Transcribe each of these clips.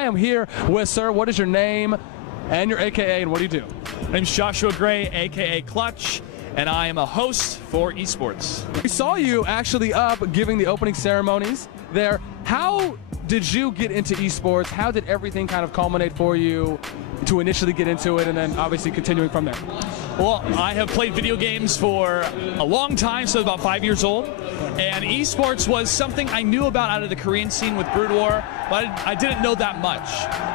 I am here with, sir, what is your name and your AKA and what do you do? My name's Joshua Gray, aka Clutch, and I am a host for eSports. We saw you actually up giving the opening ceremonies there. How did you get into eSports? How did everything kind of culminate for you to initially get into it and then obviously continuing from there? Well, I have played video games for a long time, so about 5 years old, and eSports was something I knew about out of the Korean scene with Brood War, but I didn't know that much.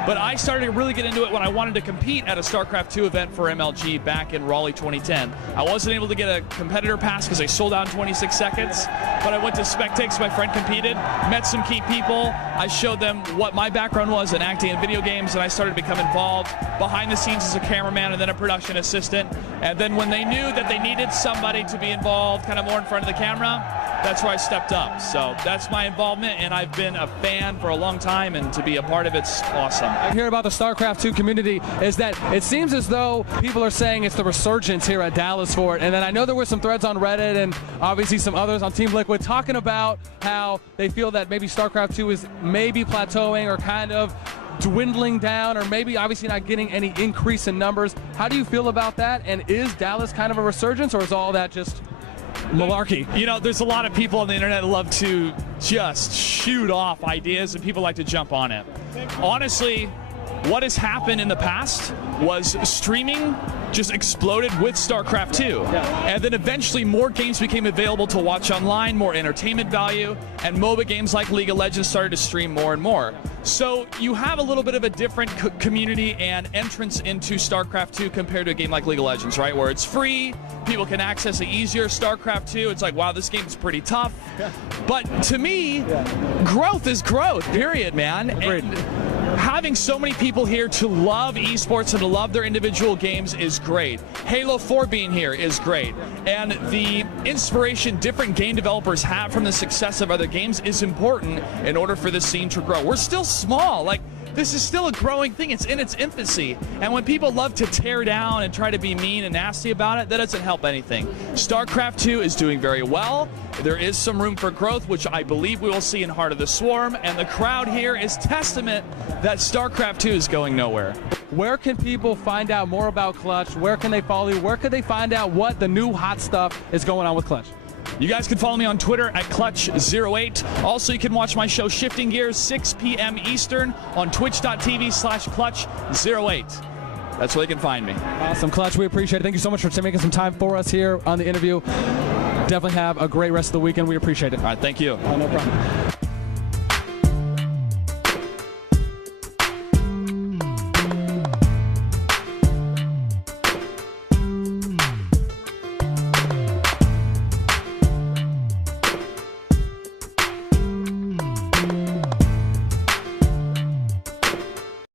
But I started to really get into it when I wanted to compete at a StarCraft 2 event for MLG back in Raleigh 2010. I wasn't able to get a competitor pass because they sold out in 26 seconds, but I went to Spectex, my friend competed, met some key people, I showed them what my background was in acting in video games, and I started to become involved behind the scenes as a cameraman and then a production assistant. And then when they knew that they needed somebody to be involved kind of more in front of the camera, that's where I stepped up. So that's my involvement, and I've been a fan for a long time, and to be a part of it's awesome. I hear about the StarCraft 2 community is that it seems as though people are saying it's the resurgence here at Dallas for it. And then I know there were some threads on Reddit and obviously some others on Team Liquid talking about how they feel that maybe StarCraft 2 is maybe plateauing or kind of dwindling down, or maybe obviously not getting any increase in numbers. How do you feel about that? And is Dallas kind of a resurgence, or is all that just malarkey? You know, there's a lot of people on the internet that love to just shoot off ideas, and people like to jump on it. Honestly, what has happened in the past was streaming just exploded with StarCraft 2. Yeah. And then eventually more games became available to watch online, more entertainment value, and MOBA games like League of Legends started to stream more and more. So you have a little bit of a different community and entrance into StarCraft 2 compared to a game like League of Legends, right? Where it's free, people can access it easier. StarCraft 2, it's like, wow, this game's pretty tough. Yeah. But to me, growth is growth, period, man. Agreed. And having so many people here to love esports and to love their individual games is great. Halo 4 being here is great. And the inspiration different game developers have from the success of other games is important in order for this scene to grow. We're still small. Like, this is still a growing thing. It's in its infancy. And when people love to tear down and try to be mean and nasty about it, that doesn't help anything. StarCraft 2 is doing very well. There is some room for growth, which I believe we will see in Heart of the Swarm. And the crowd here is testament that StarCraft 2 is going nowhere. Where can people find out more about Clutch? Where can they follow you? Where can they find out what the new hot stuff is going on with Clutch? You guys can follow me on Twitter at Clutch08. Also, you can watch my show Shifting Gears 6 p.m. Eastern on twitch.tv/Clutch08. That's where they can find me. Awesome, Clutch. We appreciate it. Thank you so much for making some time for us here on the interview. Definitely have a great rest of the weekend. We appreciate it. All right, thank you. No problem.